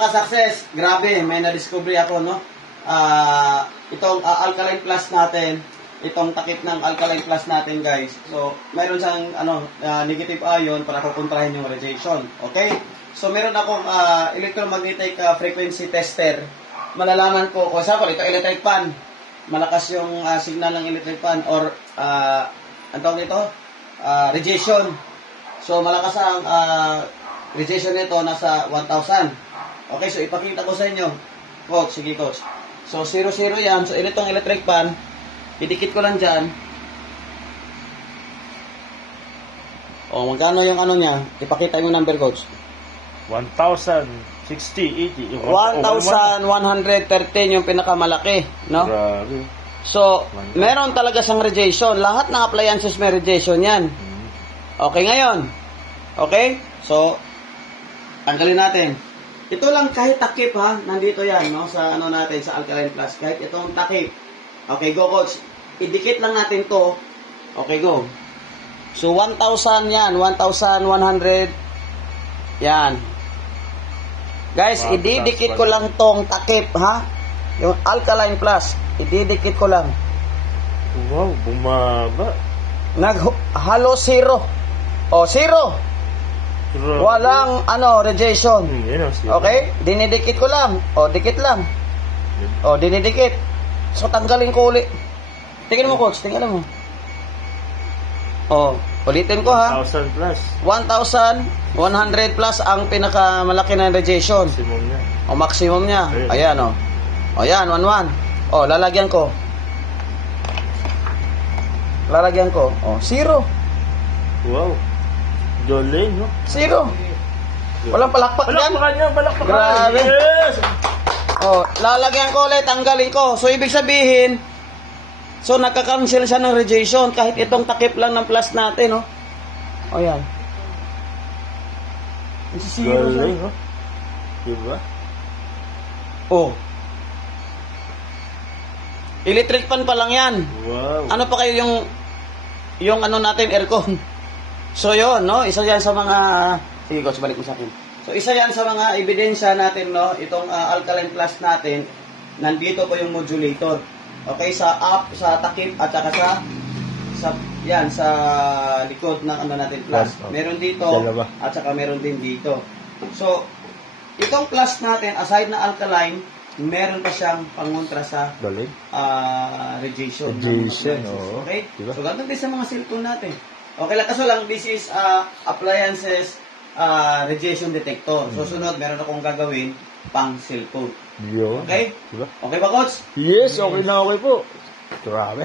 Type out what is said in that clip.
ka-success, grabe, may na-discovery ako, no? Itong alkaline plus natin, itong takip ng alkaline plus natin, guys. So, mayroon siyang negative ion para kukontrahin yung radiation. Okay? So, meron akong electromagnetic frequency tester. Malalaman ko, kung example, ito electric fan. Malakas yung signal ng electric fan or ang tawag nito? Radiation. So, malakas ang radiation nito, nasa 1,000. Okay, so ipakita ko sa inyo. Coach, sige coach. So, 0, yan. So, itong electric fan, idikit ko lang dyan. O, magkano yung niya? Ipakita yung number, coach. 1,060, 80. 1,113 yung pinakamalaki, no? Grabe. So, meron talaga siyang radiation. Lahat ng appliances may radiation yan. Okay, ngayon. Okay? So, tanggalin natin. Ito lang kahit takip ha, nandito yan, no? Sa natin, sa Alkaline Plus. Kahit itong takip. Okay, go coach. Idikit lang natin to. Okay, go. So, 1,000 yan. 1,100. Yan. Guys, ididikit ko lang tong takip, ha? Yung Alkaline Plus. Ididikit ko lang. Wow, bumaba. Halo 0. O, 0. Walang radiation. Okay? Dinidikit ko lang. O, dikit lang. O, dinidikit. So, tanggalin ko uli. Tingnan mo, coach. Tingnan mo. O, ulitin ko, ha? 1,000 plus. 1,100 plus ang pinakamalaki na radiation. Maximum niya. O, maximum niya. Ayan, o. O, yan, 1,1. O, lalagyan ko. Lalagyan ko. O, 0. Wow. Galing, no? 0. Walang palakpak yan. Palakpakan niya, palakpakan. Grabe. Yes! Oh, lalagyan ko ulit, tanggalin ko. So, ibig sabihin, so, nakaka-cancel siya ng radiation kahit itong takip lang ng plus natin, no? O, yan. Galing, no? Diba? Oh. Electric fan pa lang yan. Wow. Ano pa kayo yung natin, aircon? So, yun, no? Isa yan sa mga... Sige, coach, balik mo sa akin. So, isa yan sa mga ebidensya natin, no? Itong Alkaline Plus natin, nandito po yung modulator. Okay, sa takip at saka sa likod ng natin plus. Meron dito at saka meron din dito. So, itong plus natin, aside na alkaline, meron pa siyang pangontra sa radiation. Okay? Diba? So, ganun din sa mga cellphone natin. Okay lang, kaso lang, this is appliances radiation detector. So, sunod, meron akong gagawin pang cellphone. Yun. Okay? Diba? Okay ba, coach? Yes, okay na okay po. Grabe.